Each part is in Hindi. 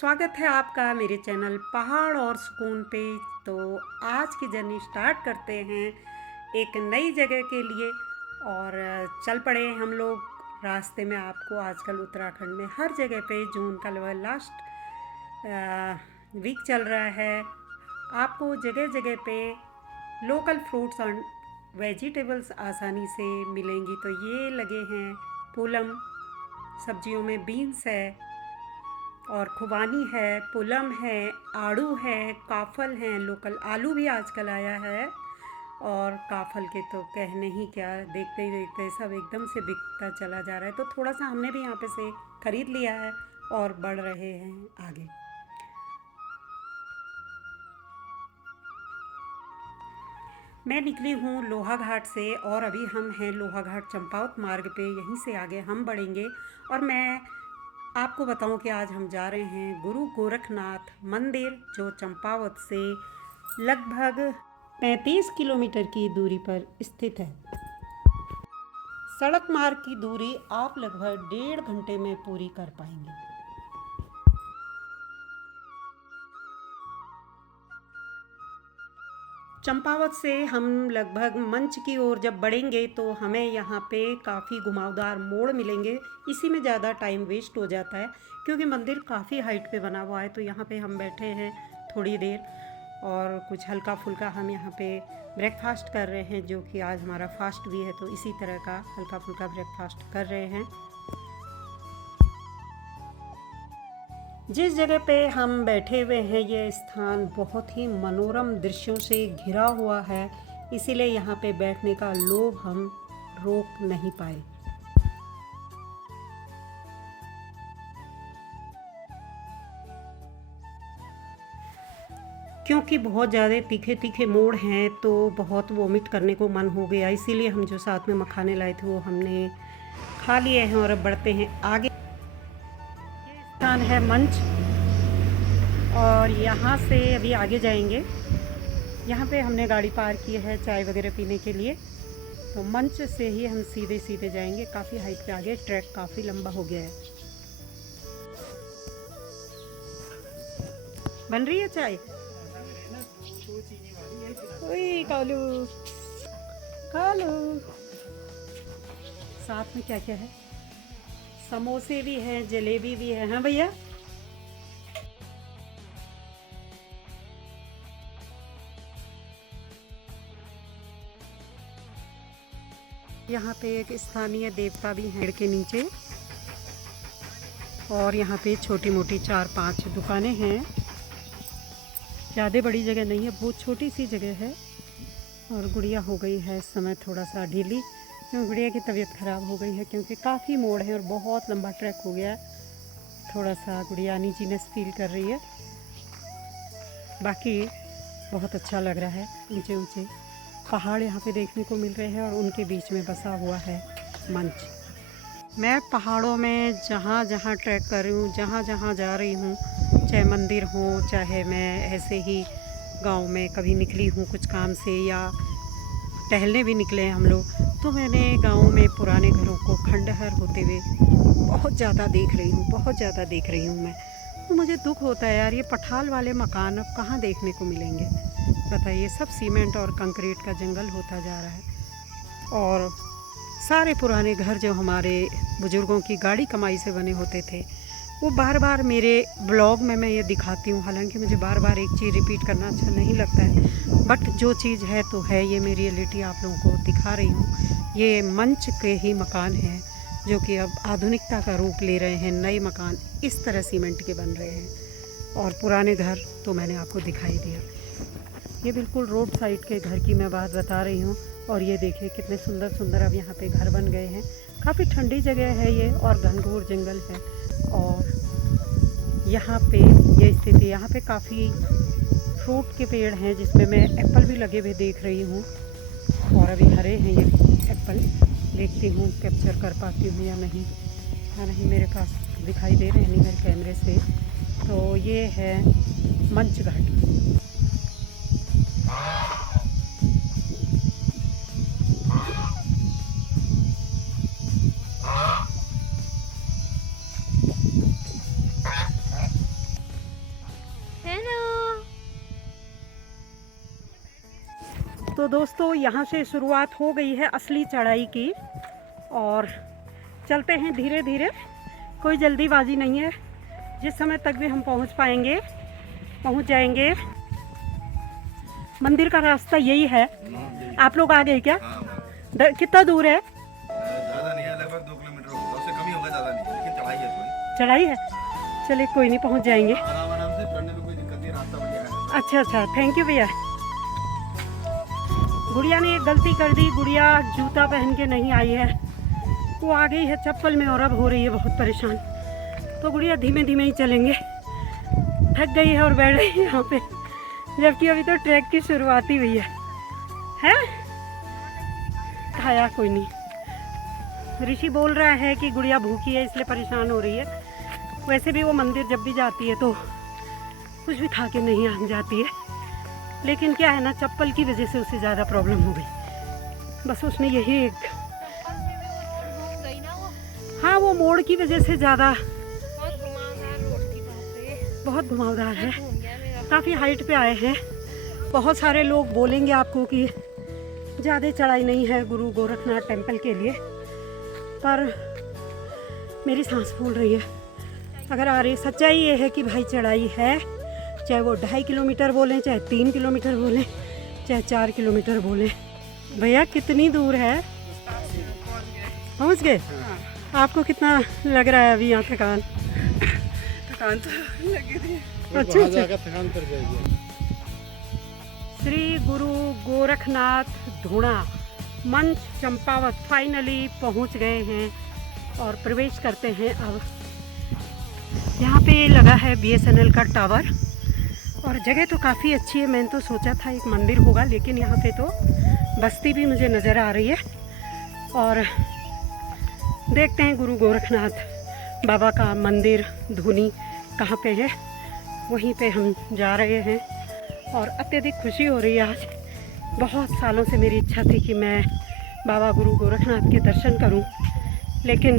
स्वागत है आपका मेरे चैनल पहाड़ और सुकून पे। तो आज की जर्नी स्टार्ट करते हैं एक नई जगह के लिए और चल पड़े हम लोग रास्ते में। आपको आजकल उत्तराखंड में हर जगह पे जून का लास्ट वीक चल रहा है, आपको जगह जगह पे लोकल फ्रूट्स और वेजिटेबल्स आसानी से मिलेंगी। तो ये लगे हैं पूलम, सब्जियों में बीन्स है और खुबानी है, पुलम है, आड़ू है, काफल हैं, लोकल आलू भी आजकल आया है। और काफल के तो कहने ही क्या, देखते ही देखते सब एकदम से बिकता चला जा रहा है। तो थोड़ा सा हमने भी यहाँ पे से ख़रीद लिया है और बढ़ रहे हैं आगे। मैं निकली हूँ लोहा घाट से और अभी हम हैं लोहा घाट चंपावत मार्ग पे, यहीं से आगे हम बढ़ेंगे। और मैं आपको बताऊं कि आज हम जा रहे हैं गुरु गोरखनाथ मंदिर, जो चंपावत से लगभग 35 किलोमीटर की दूरी पर स्थित है। सड़क मार्ग की दूरी आप लगभग 1.5 घंटे में पूरी कर पाएंगे। चंपावत से हम लगभग मंच की ओर जब बढ़ेंगे तो हमें यहाँ पे काफ़ी घुमावदार मोड़ मिलेंगे। इसी में ज़्यादा टाइम वेस्ट हो जाता है क्योंकि मंदिर काफ़ी हाइट पे बना हुआ है। तो यहाँ पे हम बैठे हैं थोड़ी देर और कुछ हल्का फुल्का हम यहाँ पे ब्रेकफास्ट कर रहे हैं, जो कि आज हमारा फास्ट भी है। तो इसी तरह का हल्का फुल्का ब्रेकफास्ट कर रहे हैं। जिस जगह पे हम बैठे हुए हैं ये स्थान बहुत ही मनोरम दृश्यों से घिरा हुआ है, इसीलिए यहाँ पे बैठने का लोभ हम रोक नहीं पाए। क्योंकि बहुत ज़्यादा तीखे तीखे मोड़ हैं तो बहुत वोमिट करने को मन हो गया, इसीलिए हम जो साथ में मखाने लाए थे वो हमने खा लिए हैं और अब बढ़ते हैं आगे। ये स्थान है मंच और यहाँ से अभी आगे जाएंगे। यहाँ पे हमने गाड़ी पार्क की है चाय वगैरह पीने के लिए। तो मंच से ही हम सीधे सीधे जाएंगे, काफ़ी हाइट पे आगे, ट्रैक काफ़ी लंबा हो गया है। बन रही है चाय। ओए कालू कालू, साथ में क्या क्या है? समोसे भी हैं, जलेबी भी है। हाँ भैया, यहाँ पे एक स्थानीय देवता भी है पेड़ के नीचे और यहाँ पे छोटी मोटी 4-5 दुकानें हैं। ज़्यादा बड़ी जगह नहीं है, बहुत छोटी सी जगह है। और गुड़िया हो गई है इस समय थोड़ा सा ढीली, क्योंकि गुड़िया की तबीयत ख़राब हो गई है क्योंकि काफ़ी मोड़ है और बहुत लंबा ट्रैक हो गया है। थोड़ा सा गुड़िया अनईजीनेस फील कर रही है। बाकी बहुत अच्छा लग रहा है। ऊंचे ऊंचे पहाड़ यहाँ पे देखने को मिल रहे हैं और उनके बीच में बसा हुआ है मंच। मैं पहाड़ों में जहाँ जहाँ ट्रैक कर रही हूँ, जहाँ जहाँ जा रही हूँ, चाहे मंदिर हो चाहे मैं ऐसे ही गांव में कभी निकली हूँ कुछ काम से या टहलने भी निकले हैं हम लोग, तो मैंने गांव में पुराने घरों को खंडहर होते हुए बहुत ज़्यादा देख रही हूँ, बहुत ज़्यादा देख रही हूँ मैं। तो मुझे दुख होता है यार, ये पठाल वाले मकान अब कहाँ देखने को मिलेंगे बताइए। सब सीमेंट और कंक्रीट का जंगल होता जा रहा है और सारे पुराने घर जो हमारे बुज़ुर्गों की गाड़ी कमाई से बने होते थे, वो बार बार मेरे ब्लॉग में मैं ये दिखाती हूँ। हालांकि मुझे बार बार एक चीज़ रिपीट करना अच्छा नहीं लगता है, बट जो चीज़ है तो है, ये मेरी रियलिटी आप लोगों को दिखा रही हूँ। ये मंच के ही मकान हैं जो कि अब आधुनिकता का रूप ले रहे हैं। नए मकान इस तरह सीमेंट के बन रहे हैं और पुराने घर तो मैंने आपको दिखाई दिया। ये बिल्कुल रोड साइड के घर की मैं बात बता रही हूँ। और ये देखिए कितने सुंदर सुंदर अब यहाँ पे घर बन गए हैं। काफ़ी ठंडी जगह है ये और घनघोर जंगल है। और यहाँ पे ये स्थिति, यहाँ पे काफ़ी फ्रूट के पेड़ हैं जिसमें मैं एप्पल भी लगे हुए देख रही हूँ। और अभी हरे हैं ये एप्पल, देखती हूँ कैप्चर कर पाती हूँ या नहीं। हाँ नहीं, मेरे पास दिखाई दे रहे हैं नहीं मेरे कैमरे से। तो ये है मंच घाटी। तो दोस्तों यहाँ से शुरुआत हो गई है असली चढ़ाई की, और चलते हैं धीरे धीरे, कोई जल्दीबाजी नहीं है। जिस समय तक भी हम पहुँच जाएंगे। मंदिर का रास्ता यही है। आप लोग आ गए क्या? कितना दूर है? ज़्यादा नहीं है, लगभग 2 किलोमीटर होगा, उससे कम ही होगा, ज़्यादा नहीं, लेकिन चढ़ाई है थोड़ी। चढ़ाई है, चलिए कोई नहीं, पहुँच जाएंगे आराम से, चढ़ने में कोई दिक्कत नहीं, रास्ता बढ़िया है। अच्छा, थैंक यू भैया। गुड़िया ने एक गलती कर दी, गुड़िया जूता पहन के नहीं आई है, वो आ गई है चप्पल में और अब हो रही है बहुत परेशान। तो गुड़िया धीमे धीमे ही चलेंगे, थक गई है और बैठ गई है यहाँ पे, जबकि अभी तो ट्रैक की शुरुआत ही हुई है? खाया कोई नहीं। ऋषि बोल रहा है कि गुड़िया भूखी है इसलिए परेशान हो रही है। वैसे भी वो मंदिर जब भी जाती है तो कुछ भी खा के नहीं आ जाती है, लेकिन क्या है ना, चप्पल की वजह से उसे ज़्यादा प्रॉब्लम हो गई। बस उसने यही एक, हाँ वो मोड़ की वजह से ज़्यादा, बहुत घुमावदार है, काफ़ी हाइट पे आए हैं। बहुत सारे लोग बोलेंगे आपको कि ज़्यादा चढ़ाई नहीं है गुरु गोरखनाथ टेम्पल के लिए, पर मेरी सांस फूल रही है। अगर आ रही सच्चाई ये है कि भाई चढ़ाई है, चाहे वो 2.5 किलोमीटर बोलें, चाहे 3 किलोमीटर बोलें, चाहे 4 किलोमीटर बोलें। भैया कितनी दूर है? पहुँच गए? आपको कितना लग रहा है अभी यहाँ थकान? थकान तो लगी थी, अच्छा। थकान कर जाएगी। श्री गुरु गोरखनाथ धूणा मंच चंपावत फाइनली पहुंच गए हैं और प्रवेश करते हैं। अब यहाँ पे लगा है BSNL का टावर और जगह तो काफ़ी अच्छी है। मैंने तो सोचा था एक मंदिर होगा, लेकिन यहाँ पे तो बस्ती भी मुझे नज़र आ रही है। और देखते हैं गुरु गोरखनाथ बाबा का मंदिर धूनी कहाँ पे है, वहीं पे हम जा रहे हैं। और अत्यधिक खुशी हो रही है आज। बहुत सालों से मेरी इच्छा थी कि मैं बाबा गुरु गोरखनाथ के दर्शन करूं, लेकिन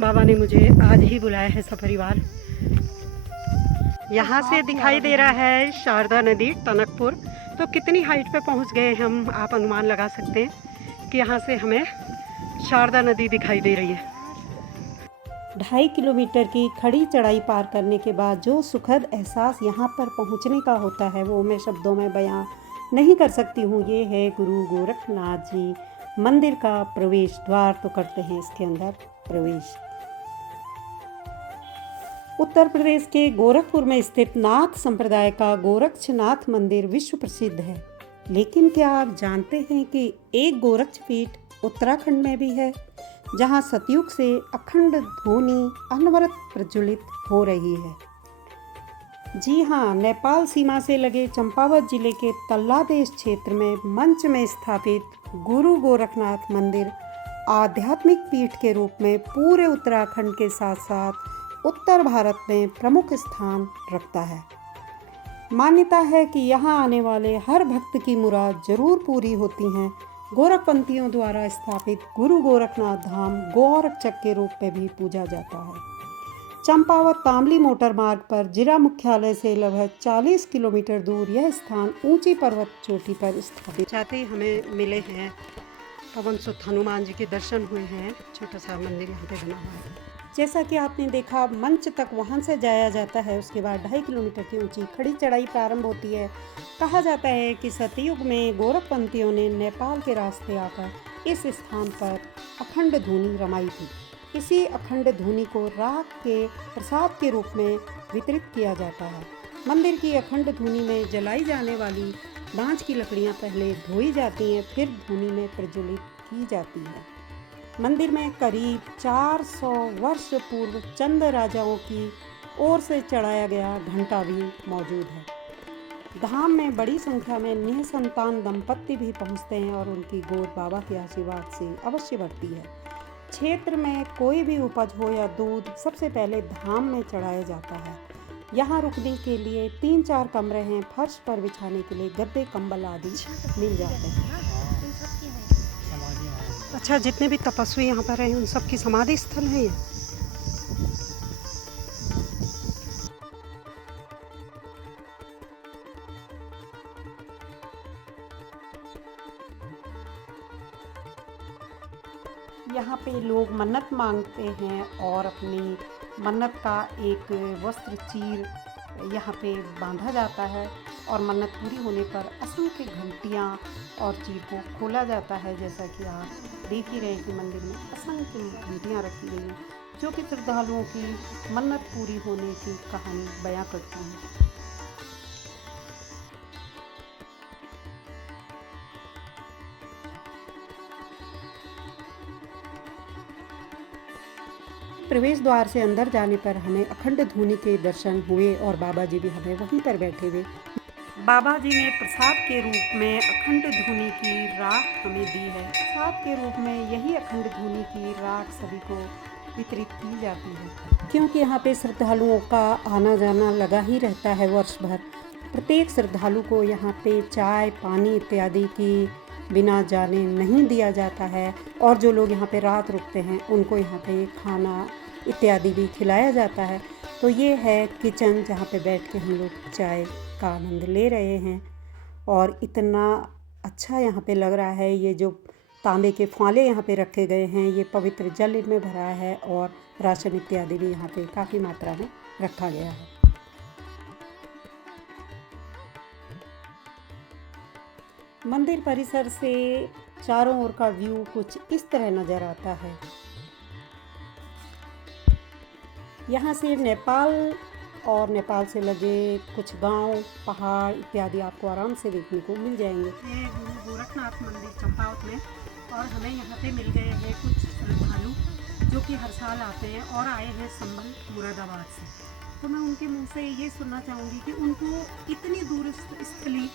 बाबा ने मुझे आज ही बुलाया है सपरिवार। यहाँ से दिखाई दे रहा है शारदा नदी टनकपुर। तो कितनी हाइट पे पहुँच गए हम, आप अनुमान लगा सकते हैं कि यहाँ से हमें शारदा नदी दिखाई दे रही है। 2.5 किलोमीटर की खड़ी चढ़ाई पार करने के बाद जो सुखद एहसास यहाँ पर पहुँचने का होता है वो मैं शब्दों में बयां नहीं कर सकती हूँ। ये है गुरु गोरखनाथ जी मंदिर का प्रवेश द्वार। तो करते हैं इसके अंदर प्रवेश। उत्तर प्रदेश के गोरखपुर में स्थित नाथ संप्रदाय का गोरक्षनाथ मंदिर विश्व प्रसिद्ध है, लेकिन क्या आप जानते हैं कि एक गोरक्षपीठ उत्तराखंड में भी है, जहां सतयुग से अखंड ध्वनि अनवरत प्रज्वलित हो रही है। जी हाँ, नेपाल सीमा से लगे चंपावत जिले के तल्लादेश क्षेत्र में मंच में स्थापित गुरु गोरखनाथ मंदिर आध्यात्मिक पीठ के रूप में पूरे उत्तराखंड के साथ साथ उत्तर भारत में प्रमुख स्थान रखता है। मान्यता है कि यहाँ आने वाले हर भक्त की मुराद जरूर पूरी होती हैं। गोरखपंथियों द्वारा स्थापित गुरु गोरखनाथ धाम गोरखचक के रूप में भी पूजा जाता है। चंपावत तांबली मोटर मार्ग पर जिला मुख्यालय से लगभग 40 किलोमीटर दूर यह स्थान ऊंची पर्वत चोटी पर स्थित। जाते ही हमें मिले हैं पवन सुत हनुमान जी के दर्शन हुए हैं। छोटा सा मंदिर यहाँ पे बना हुआ है। जैसा कि आपने देखा, मंच तक वहाँ से जाया जाता है, उसके बाद 2.5 किलोमीटर की ऊंची खड़ी चढ़ाई प्रारंभ होती है। कहा जाता है कि सतयुग में गोरखपंथियों ने नेपाल के रास्ते आकर इस स्थान पर अखंड धूनी रमाई थी। इसी अखंड धूनी को राख के प्रसाद के रूप में वितरित किया जाता है। मंदिर की अखंड धूनी में जलाई जाने वाली बांज की लकड़ियां पहले धोई जाती हैं, फिर धूनी में प्रज्वलित की जाती है। मंदिर में करीब 400 वर्ष पूर्व चंद राजाओं की ओर से चढ़ाया गया घंटा भी मौजूद है। धाम में बड़ी संख्या में निसंतान दंपत्ति भी पहुंचते हैं और उनकी गोद बाबा के आशीर्वाद से अवश्य बढ़ती है। क्षेत्र में कोई भी उपज हो या दूध सबसे पहले धाम में चढ़ाया जाता है। यहाँ रुकने के लिए 3-4 कमरे हैं। फर्श पर बिछाने के लिए गद्दे, कंबल आदि मिल जाते हैं। अच्छा, जितने भी तपस्वी यहाँ पर हैं उन सब की समाधि स्थल है ये। यहाँ पे लोग मन्नत मांगते हैं और अपनी मन्नत का एक वस्त्र चीर यहाँ पे बांधा जाता है और मन्नत पूरी होने पर असंख्य घंटियाँ और चीर को खोला जाता है। जैसा कि आप देख ही रहे हैं कि मंदिर में असंख्य घंटियाँ रखी गई हैं जो कि श्रद्धालुओं की मन्नत पूरी होने की कहानी बयां करती हैं। प्रवेश द्वार से अंदर जाने पर हमें अखंड धुनी के दर्शन हुए और बाबा जी भी हमें वहीं पर बैठे हुए। बाबा जी ने प्रसाद के रूप में अखंड धुनी की राख हमें दी है। प्रसाद के रूप में यही अखंड धुनी की राख सभी को वितरित की जाती है, क्योंकि यहाँ पे श्रद्धालुओं का आना जाना लगा ही रहता है वर्ष भर। प्रत्येक श्रद्धालु को यहाँ पे चाय पानी इत्यादि की बिना जाने नहीं दिया जाता है और जो लोग यहाँ पे रात रुकते हैं उनको यहाँ पे खाना इत्यादि भी खिलाया जाता है। तो ये है किचन जहाँ पे बैठ के हम लोग चाय का आनंद ले रहे हैं और इतना अच्छा यहाँ पे लग रहा है। ये जो तांबे के फाले यहाँ पे रखे गए हैं ये पवित्र जल इनमें भरा है और राशन इत्यादि भी यहाँ पे काफ़ी मात्रा में रखा गया है। मंदिर परिसर से चारों ओर का व्यू कुछ इस तरह नज़र आता है। यहाँ से नेपाल और नेपाल से लगे कुछ गांव पहाड़ इत्यादि आपको आराम से देखने को मिल जाएंगे। ये गोरखनाथ मंदिर चंपावत में और हमें यहाँ पे मिल गए हैं कुछ श्रद्धालु जो कि हर साल आते हैं और आए हैं संभल मुरादाबाद से। तो मैं उनके मुंह से ये सुनना चाहूँगी कि उनको इतनी दूर स्थली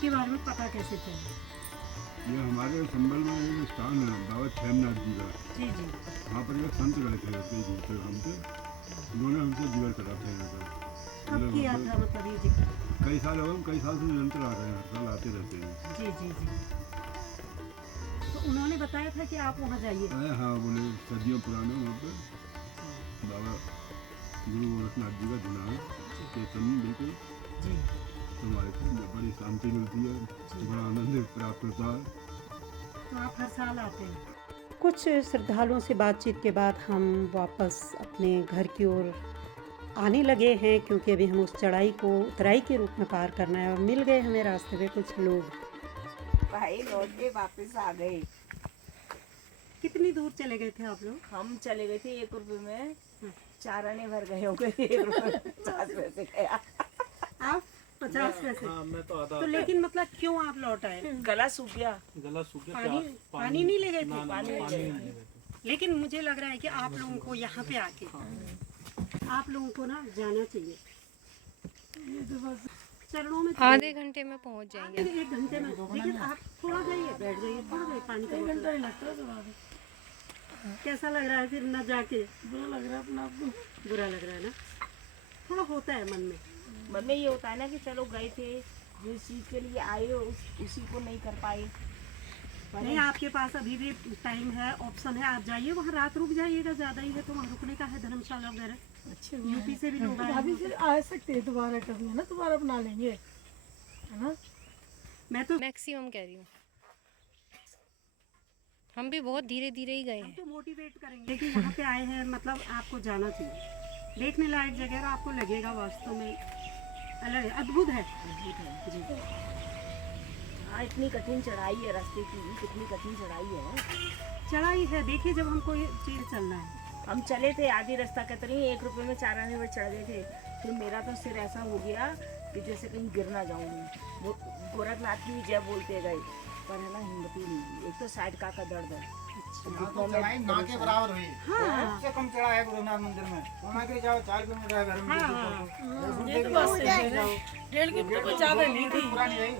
के बारे में पता कैसे चला। ये हमारे संभल में एक स्थान है बाबा छेमनाथ जी का। जी जी। वहाँ पर एक संत गए थे कई दूर से हमसे, उन्होंने हमसे जीवन करा था यहाँ पर। कब किया था मतलब ये जिक्र? कई साल हो गए, कई साल से निरंतर आ रहे हैं, हर साल आते रहते हैं। जी जी जी। तो उन्होंने बताया था कि आप वहाँ जाइए। हाँ बोले सदियों पुराने वहाँ पर बाबा गुरु गोरखनाथ जी का धुना है चेतन बिल्कुल जी। तो हमारे को बड़ी शांति मिलती है, बड़ा आनंद प्राप्त होता है। तो आप हर साल आते हैं। कुछ श्रद्धालुओं से बातचीत के बाद हम वापस अपने घर की ओर आने लगे हैं, क्योंकि अभी हम उस चढ़ाई को उतराई के रूप में पार करना है और मिल गए हमें रास्ते में कुछ लोग। भाई लौट के वापस आ गए। कितनी दूर चले गए थे आप लोग? हम चले गए थे 1 रुपए में 4 आने भर गए होंगे। 1 रुपए 50 पैसे गया। आप 50 पैसे? हाँ, मैं तो आधा। तो लेकिन मतलब क्यों आप लौट आए? गला सूख गया। गला सूख गया। पानी नहीं ले गए थे? पानी नहीं ले गए। लेकिन मुझे लग रहा है कि आप लोगों को यहाँ पे आके आप लोगों को ना जाना चाहिए। चरणों में आधे घंटे में पहुंच जाएंगे। 1 घंटे में। लेकिन आप थोड़ा जाइए, बैठ जाइए, थोड़ा जाइए, पानी का घंटा ही लगता है। कैसा लग रहा है फिर न जाके? बुरा लग रहा है अपना आपको। बुरा लग रहा है ना? थोड़ा होता है मन में। मन में ये होता है ना कि चलो गए थे जिस चीज के लिए आए हो उसी को नहीं कर पाए। नहीं, आपके पास अभी भी टाइम है, ऑप्शन है, आप जाइए वहाँ रात रुक जाइएगा। ज़्यादा ही है तो वहाँ रुकने का है, धर्मशाला वगैरह। अच्छा, यूपी से भी लोग आए अभी फिर आ सकते हैं दोबारा कभी, है ना, दोबारा बना लेंगे, है ना। मैं तो मैक्सिमम कह रही हूँ, हम भी बहुत धीरे धीरे ही गए हम हैं। तो मोटिवेट करेंगे कि यहाँ पे आए हैं, मतलब आपको जाना चाहिए, देखने लायक जगह है, आपको लगेगा वास्तव में अलग है, अद्भुत है। जी हाँ, इतनी कठिन चढ़ाई है रास्ते की, कितनी कठिन चढ़ाई है। चढ़ाई है, देखिए जब हमको ये चीज चलना है। हम चले थे आधी रास्ता कहते नहीं 1 रुपए में 4 आने पर चढ़ गए थे। फिर मेरा तो सिर ऐसा हो गया कि जैसे कहीं गिर ना जाऊंगी। वो गोरखनाथ की भी जय बोलते गए पर है ना हिम्मत ही नहीं हुई। एक तो साइड का दर्द है। चढ़ाई ना के बराबर हुई। हाँ। सबसे कम चढ़ाई है गोरखनाथ मंदिर में। वहाँ के जाओ 4 किलोमीटर है घर में। ये तो बस 1.5 किलोमीटर ज़्यादा नहीं थी। पुरानी रही।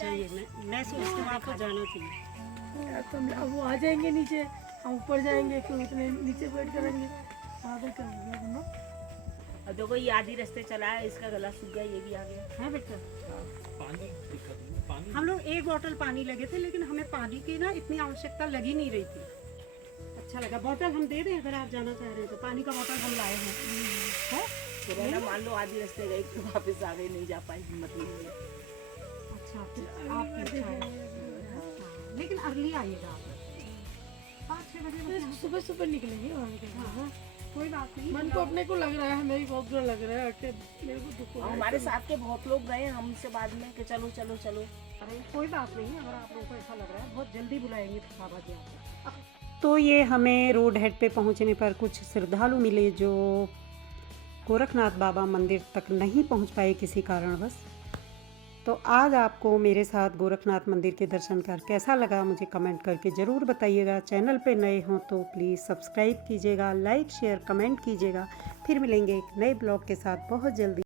चाहिए, मैं सोचती हूँ आपको जाना चाहिए। तो अब वो आ जाएंगे नीचे, हम ऊपर जाएंगे, फिर उतने नीचे बैठ करेंगे, आधा करेंगे ना। अब देखो ये आधी रास्ते चला है, इसका गला सूख गया, ये भी आ गया है बेटा। पानी दिक्कत नहीं, पानी हम लोग 1 बोतल पानी लगे थे, लेकिन हमें पानी की ना इतनी आवश्यकता लगी नहीं रही थी। अच्छा लगा। बोतल हम दे दें अगर आप जाना चाह रहे हैं तो। पानी का बोतल हम लाए हैं। है? तो है ना, मान लो आधी रास्ते गए तो वापस आ गए, नहीं जा पाए, हिम्मत नहीं हुई। अच्छा, फिर आपकी इच्छा है। हाँ, लेकिन अर्ली आइएगा आप। 5-6 बजे तो सुबह सुबह निकलेंगे वहाँ के। हाँ, कोई बात नहीं। मन को अपने को लग रहा है, हमें भी बहुत बुरा लग रहा है कि मेरे को दुख हो रहा है। हमारे साथ के बहुत लोग गए हमसे बाद में कि चलो चलो चलो। अरे कोई बात नहीं, अगर आप लोगों को ऐसा लग रहा है बहुत जल्दी बुलाएंगे फिर बाबा जी आपको। तो ये हमें रोड हेड पे पहुंचने पर कुछ श्रद्धालु मिले जो गोरखनाथ बाबा मंदिर तक नहीं पहुंच पाए किसी कारणवश। तो आज आपको मेरे साथ गोरखनाथ मंदिर के दर्शन कर कैसा लगा मुझे कमेंट करके ज़रूर बताइएगा। चैनल पे नए हों तो प्लीज़ सब्सक्राइब कीजिएगा, लाइक शेयर कमेंट कीजिएगा। फिर मिलेंगे एक नए ब्लॉग के साथ बहुत जल्दी।